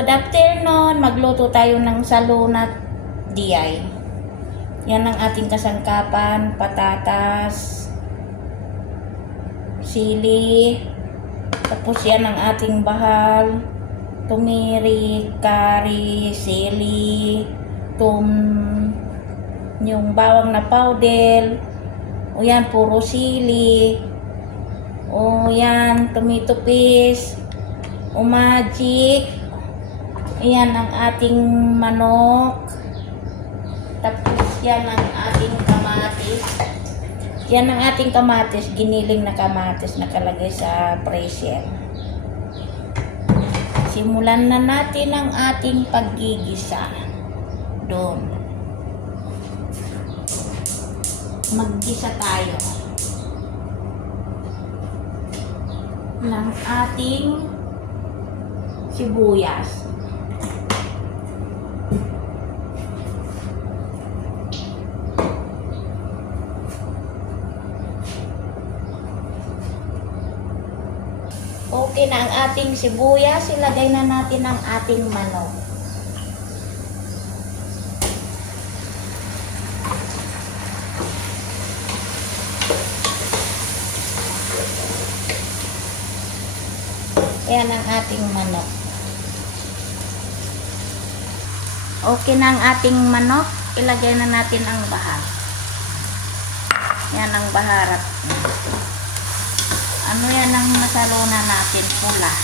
good afternoon. Magluto tayo ng salunat DI. Yan ang ating kasangkapan, patatas, sili, tapos yan ang ating bahal, tumiri, kari, sili, yung bawang na powder, o yan, puro sili, o yan, tomato paste, o magic, yan ang ating manok, tapos yan ang ating kamatis. Yan ang ating kamatis, giniling na kamatis nakalagay sa freezer. Simulan na natin ang ating paggigisa. Doon. Maggisa tayo ng ating sibuyas. Okay na ang ating sibuyas, ilagay na natin ang ating manok. Ayan ang ating manok. Okay na ang ating manok, ilagay na natin ang bahal. Yan ang baharat. Ano yan ang masalunan natin? Pula.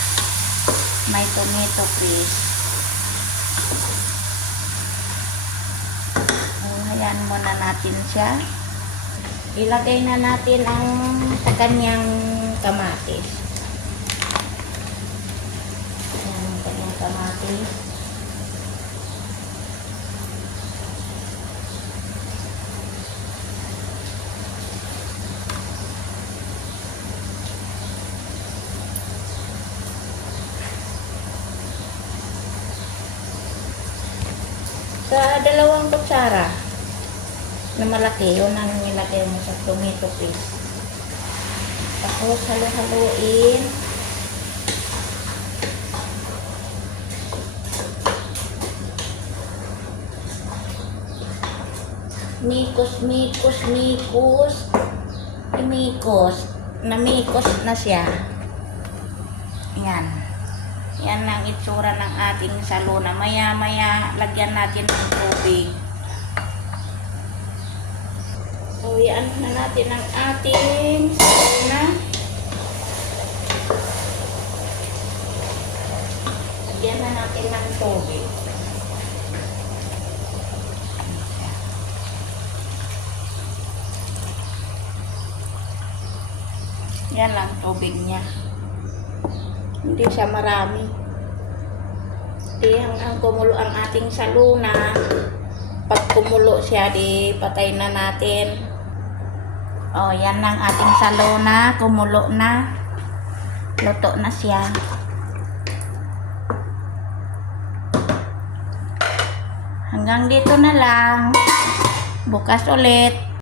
May tomato paste. Hayaan muna natin siya. Ilagay na natin ang sa kanyang kamatis. Ayan ang kanyang kamatis. Sa 2 kutsara na malaki, yun ang nilagay mo sa tomato paste. Tapos halo-haloin. Namikos na siya. Yan. Yan ang itsura ng ating saluna. Maya-maya, lagyan natin ng tubig. So, yan na natin ang ating saluna. Lagyan na natin ng tubig. Yan lang tubig niya. Hindi siya marami. Di hanggang kumulo ang ating saluna. Pag kumulo siya, di patay na natin. O, yan ang ating saluna. Kumulo na. Luto na siya. Hanggang dito na lang. Bukas ulit.